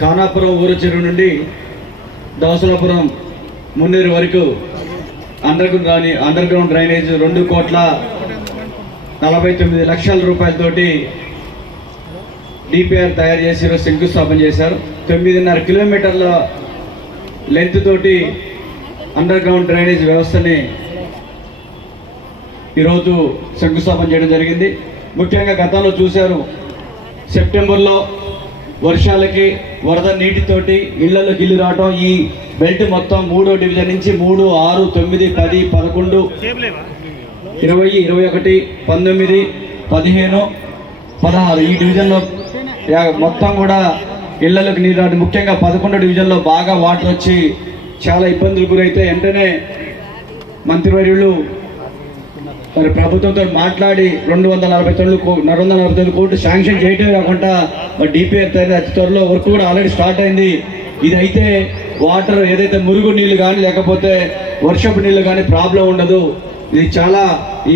ఖానాపురం ఊరు చెరువు నుండి దోసలాపురం మున్నేరు వరకు అండర్ కానీ అండర్ గ్రౌండ్ డ్రైనేజ్ రెండు కోట్ల నలభై తొమ్మిది లక్షల రూపాయలతోటి డిపిఆర్ తయారు చేసి ఈరోజు శంకుస్థాపన చేశారు. తొమ్మిదిన్నర కిలోమీటర్ల లెంత్ తోటి అండర్ గ్రౌండ్ డ్రైనేజ్ వ్యవస్థని ఈరోజు శంకుస్థాపన చేయడం జరిగింది. ముఖ్యంగా గతంలో చూశారు సెప్టెంబర్లో వర్షాలకి వరద నీటితోటి ఇళ్ళలో గిల్లు రావడం ఈ బెల్ట్ మొత్తం మూడో డివిజన్ నుంచి మూడు ఆరు తొమ్మిది పది పదకొండు ఇరవై ఇరవై ఒకటి పంతొమ్మిది పదిహేను పదహారు. ఈ డివిజన్లో మొత్తం కూడా ఇళ్ళలోకి నీరు రావడం ముఖ్యంగా పదకొండో డివిజన్లో బాగా వాటర్ వచ్చి చాలా ఇబ్బందులు గురైతే వెంటనే మంత్రివర్యులు మరి ప్రభుత్వంతో మాట్లాడి రెండు వందల నలభై తొమ్మిది రెండు వందల నలభై తొమ్మిది కోట్లు శాంక్షన్ చేయటమే కాకుండా మరి డిపిఆర్ తయారు అతి త్వరలో వర్క్ కూడా ఆల్రెడీ స్టార్ట్ అయింది. ఇది అయితే వాటర్ ఏదైతే మురుగు నీళ్ళు కానీ లేకపోతే వర్షపు నీళ్ళు కానీ ప్రాబ్లం ఉండదు. ఇది చాలా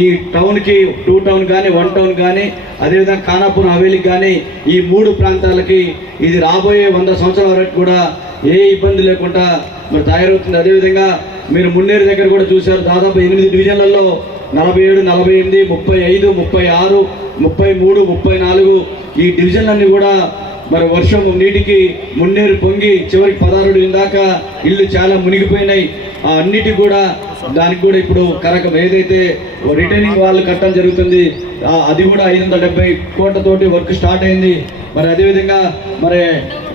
ఈ టౌన్కి టూ టౌన్ కానీ వన్ టౌన్ కానీ అదేవిధంగా ఖానాపూర్ హవేలీకి కానీ ఈ మూడు ప్రాంతాలకి ఇది రాబోయే వంద సంవత్సరాల వరకు కూడా ఏ ఇబ్బంది లేకుండా మరి తయారవుతుంది. అదేవిధంగా మీరు మున్నేరు దగ్గర కూడా చూశారు. దాదాపు ఎనిమిది డివిజన్లలో నలభై ఏడు నలభై ఎనిమిది ముప్పై ఐదు ముప్పై ఆరు ముప్పై మూడు ముప్పై నాలుగు ఈ డివిజన్లన్నీ కూడా మరి వర్షం నీటికి మున్నేరు పొంగి చివరికి పదహారు దాకా ఇల్లు చాలా మునిగిపోయినాయి. ఆ అన్నిటి కూడా దానికి కూడా ఇప్పుడు కరకం ఏదైతే రిటైనింగ్ వాళ్ళు కట్టడం జరుగుతుంది అది కూడా ఐదు వందల డెబ్బై కోట్లతోటి వర్క్ స్టార్ట్ అయింది. మరి అదేవిధంగా మరి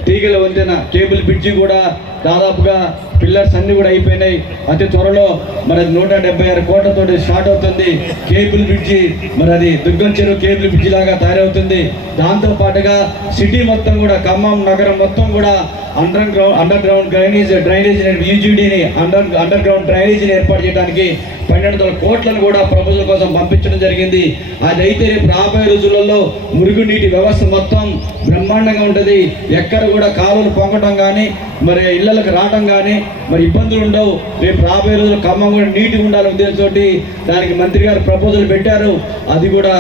తీగల వంతెన కేబుల్ బ్రిడ్జి కూడా దాదాపుగా పిల్లర్స్ అన్ని కూడా అయిపోయినాయి. అతి త్వరలో మరి అది నూట డెబ్బై ఆరు కోట్లతోటి స్టార్ట్ అవుతుంది. కేబుల్ బ్రిడ్జి మరి అది దుర్గం చెరువు కేబుల్ బ్రిడ్జి లాగా తయారవుతుంది. దాంతో పాటుగా సిటీ మొత్తం కూడా ఖమ్మం నగరం మొత్తం కూడా underground underground drainage drainage యూజీడీని అండర్ అండర్ గ్రౌండ్ డ్రైనేజీని ఏర్పాటు చేయడానికి పన్నెండు వందల కోట్లను కూడా ప్రభుత్వం కోసం పంపించడం జరిగింది. అదైతే రేపు రాబోయే రోజులలో మురుగునీటి వ్యవస్థ మొత్తం బ్రహ్మాండంగా ఉంటుంది. ఎక్కడ కూడా కాలువలు పొంగటం కానీ మరి ఇళ్ళకు రావడం కానీ మరి ఇబ్బందులు ఉండవు. రేపు రాబోయే రోజుల్లో ఖమ్మం కూడా నీటిగా ఉండాలనే ఉద్దేశంతో దానికి మంత్రి గారు ప్రపోజల్ పెట్టారు. అది కూడా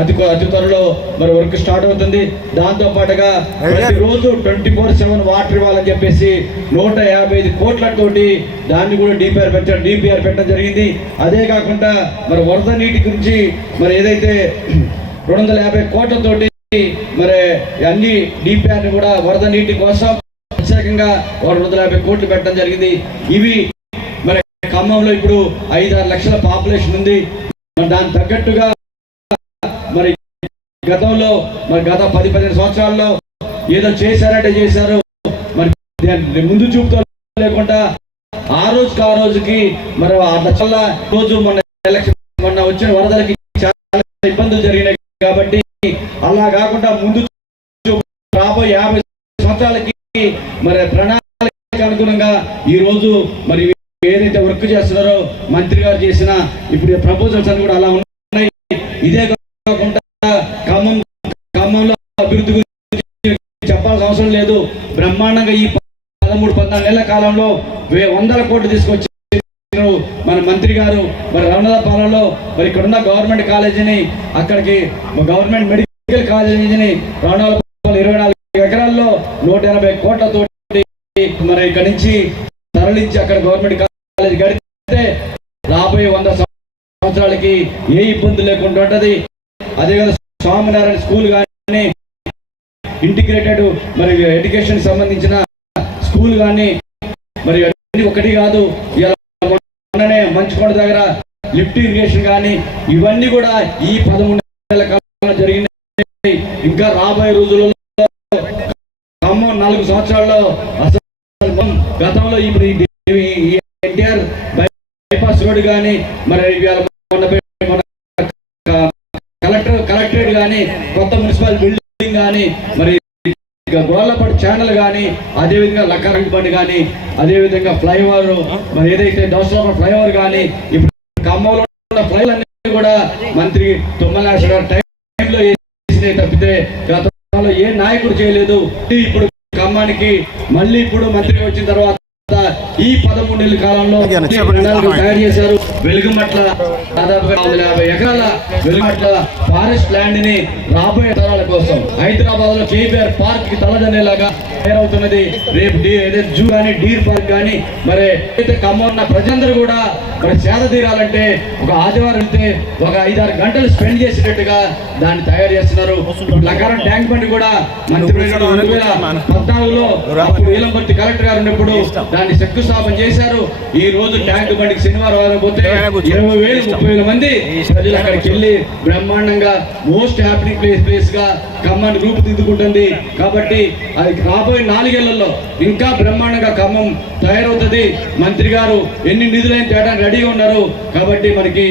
అతి అతి త్వరలో మరి వర్క్ స్టార్ట్ అవుతుంది. దాంతో పాటుగా ప్రతిరోజు ట్వంటీ ఫోర్ సెవెన్ వాటర్ ఇవ్వాలని చెప్పేసి నూట యాభై ఐదు కోట్లతోటి దాన్ని కూడా డిపిఆర్ పెట్టడం డిపిఆర్ పెట్టడం జరిగింది. అదే కాకుండా మరి వరద నీటి గురించి మరి ఏదైతే రెండు వందల యాభై కోట్లతోటి మరి అన్ని డిపిఆర్ని కూడా వరద నీటి కోసం ప్రత్యేకంగా ఒక రెండు వందల యాభై కోట్లు పెట్టడం జరిగింది. ఇవి మరి ఖమ్మంలో ఇప్పుడు ఐదు ఆరు లక్షల పాపులేషన్ ఉంది. మరి దానికి తగ్గట్టుగా మరి గతంలో మరి గత పది పదిహేను సంవత్సరాల్లో ఏదో చేశారంటే చేశారు. మరి దాన్ని ముందు చూపుతో లేకుండా ఆ రోజుకి ఆ రోజుకి మరి ఆ లక్షల రోజు మొన్న ఎలక్షన్ మొన్న వచ్చిన వరదలకి చాలా ఇబ్బందులు జరిగినాయి. కాబట్టి అలా కాకుండా ముందు రాబోయే యాభై సంవత్సరాలకి మరి ప్రణాళిక అనుగుణంగా ఈ రోజు మరి ఏదైతే వర్క్ చేస్తున్నారో మంత్రి గారు చేసిన ఇప్పుడు ప్రపోజల్స్ అని కూడా అలా ఉన్నాయి. ఇదే కాకుండా ఖమ్మం ఖమ్మంలో అభివృద్ధి గురించి చెప్పాల్సిన అవసరం లేదు. బ్రహ్మాండంగా ఈ పదమూడు పద్నాలుగు నెలల కాలంలో వందల కోట్లు తీసుకొచ్చి మన మంత్రి గారు. మరి రమణపాలెంలో మరి ఇక్కడున్న గవర్నమెంట్ కాలేజీని అక్కడికి గవర్నమెంట్ మెడికల్ కాలేజీని రమణపాలెం నూట ఎనభై కోట్లతో మరి ఇక్కడి నుంచి తరలించి అక్కడ గవర్నమెంట్ కాలేజ్ గడితే రాబోయే వంద సంవత్సరాలకి ఏ ఇబ్బంది లేకుండా ఉంటుంది. అదేవిధంగా స్వామినారాయణ స్కూల్ కానీ ఇంటిగ్రేటెడ్ మరి ఎడ్యుకేషన్ సంబంధించిన స్కూల్ కానీ మరి ఒకటి కాదు. ఇలా మొన్ననే మంచుకొండ దగ్గర లిఫ్ట్ ఇరిగేషన్ కానీ ఇవన్నీ కూడా ఈ పదమూడు నెలల కాలంలో జరిగినాయి. ఇంకా రాబోయే రోజుల్లో నాలుగు సంవత్సరాల్లో అసలు గతంలో ఇప్పుడు ఎన్టీఆర్ బైపాస్ రోడ్ కానీ మరి కలెక్టర్ కలెక్టరేట్ కానీ కొత్త మున్సిపల్ బిల్డింగ్ కానీ మరి గోళ్ళపాటి ఛానల్ కానీ అదేవిధంగా లక్కారెడ్డి బండి కానీ అదేవిధంగా ఫ్లైఓవర్ మరి ఏదైతే దోసలో ఫ్లైఓవర్ కానీ ఇప్పుడు ఖమ్మంలో ఉన్న ఫ్లైఓవర్ కూడా మంత్రి తుమ్మల గారు టైంలో చేసినాయి తప్పితే గతంలో ఏ నాయకుడు చేయలేదు. ఇప్పుడు ఖమ్మానికి మళ్ళీ ఇప్పుడు మంత్రి వచ్చిన తర్వాత ఈ పదమూడు నెలల కాలంలో తయారు చేశారు. వెలుగుమట్ల దాదాపుగా వందల యాభై ఎకరాల వెలుగుమట్ల ఫారెస్ట్ ల్యాండ్ని రాబోయే తరాల కోసం. హైదరాబాద్లో కేబీఆర్ పార్క్కి తలదనేలాగా తయారవుతున్నది రేపు జూ కానీ డీర్ పార్క్ కానీ మరి అయితే ఖమ్మం ఉన్న ప్రజలందరూ కూడా మరి సేద తీరాలంటే ఒక ఆదివారం వెళ్తే ఒక ఐదారు గంటలు స్పెండ్ చేసేటట్టుగా దాన్ని తయారు చేస్తున్నారు. లకారం ట్యాంక్ బండ్ కూడా మంత్రి రెండు వేల పద్నాలుగులో ఈలంపర్తి కలెక్టర్ గారు ఉన్నప్పుడు దాన్ని శంకుస్థాపన చేశారు. ఈ రోజు ట్యాంక్ బండికి శనివారం వారం పోతే ఇరవై వేలు ముప్పై వేల మంది ప్రజలు అక్కడికి వెళ్ళి బ్రహ్మాండంగా మోస్ట్ హ్యాపీనింగ్ ప్లేస్ ప్లేస్గా ఖమ్మాన్ని రూపుదిద్దుకుంటుంది. కాబట్టి అది రాబోయే నాలుగేళ్ళలో ఇంకా బ్రహ్మాండంగా ఖమ్మం తయారవుతుంది. మంత్రి గారు ఎన్ని నిధులైన తేడానికి రెడీగా ఉన్నారు. కాబట్టి మనకి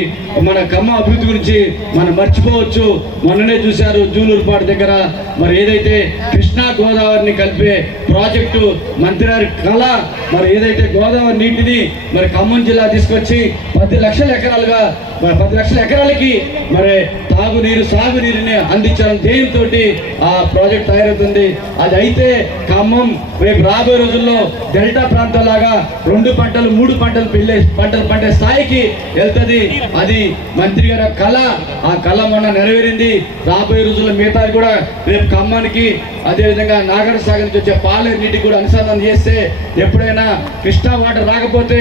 మన ఖమ్మం అభివృద్ధి గురించి మనం మర్చిపోవచ్చు. మొన్ననే చూశారు జూలూరుపాడు దగ్గర. మరి ఏదైతే కృష్ణా గోదావరిని కలిపే ప్రాజెక్టు మంత్రి గారి కళ మరి ఏదైతే గోదావరి నీటిని మరి ఖమ్మం జిల్లా తీసుకొచ్చి పది లక్షల ఎకరాలుగా మరి పది లక్షల ఎకరాలకి మరి తాగునీరు సాగునీరుని అందించాలని ధ్యేయంతో ఆ ప్రాజెక్ట్ తయారవుతుంది. అది అయితే ఖమ్మం రేపు రాబోయే రోజుల్లో డెల్టా ప్రాంతంలాగా రెండు పంటలు మూడు పంటలు పెళ్ళే పంటలు పండే స్థాయికి వెళ్తుంది. అది మంత్రి గారి కళ. ఆ కళ మొన్న నెరవేరింది. రాబోయే రోజుల్లో మిగతా కూడా రేపు ఖమ్మానికి అదేవిధంగా నాగర సాగర్ నుంచి వచ్చే పాలేరు నీటికి కూడా అనుసంధానం చేస్తే ఎప్పుడైనా కృష్ణా వాటర్ రాకపోతే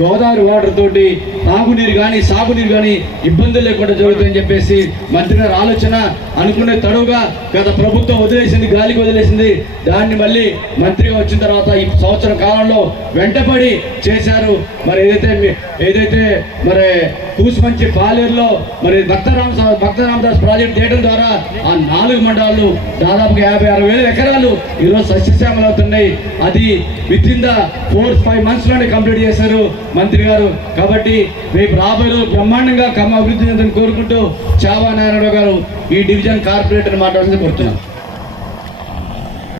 గోదావరి వాటర్ తోటి తాగునీరు కానీ సాగునీరు కానీ ఇబ్బందులు లేకుండా జరుగుతుందని చెప్పేసి మంత్రి గారి ఆలోచన అనుకునే తడువుగా గత ప్రభుత్వం వదిలేసింది గాలికి వదిలేసింది. దాన్ని మళ్ళీ మంత్రిగా వచ్చిన తర్వాత ఈ సంవత్సరం కాలంలో వెంటపడి చేశారు. మరి ఏదైతే ఏదైతే మరి కూసుమంచి పాలేరులో మరి భక్తరామ భక్తరామదాస్ ప్రాజెక్ట్ చేయడం ద్వారా ఆ నాలుగు మండలాలు దాదాపుగా యాభై అరవై వేల ఎకరాలు ఈరోజు సస్యశ్యామలు అవుతున్నాయి అది within the four five మంత్స్లోనే కంప్లీట్ చేశారు మంత్రి గారు. కాబట్టి రేపు రాబోయే రోజు బ్రహ్మాండంగా కమ్మ అభివృద్ధి చెందని కోరుకుంటూ చావా నారాయణ గారు ఈ డివిజన్ కార్పొరేటర్ మాట్లాడాలని కోరుతున్నాను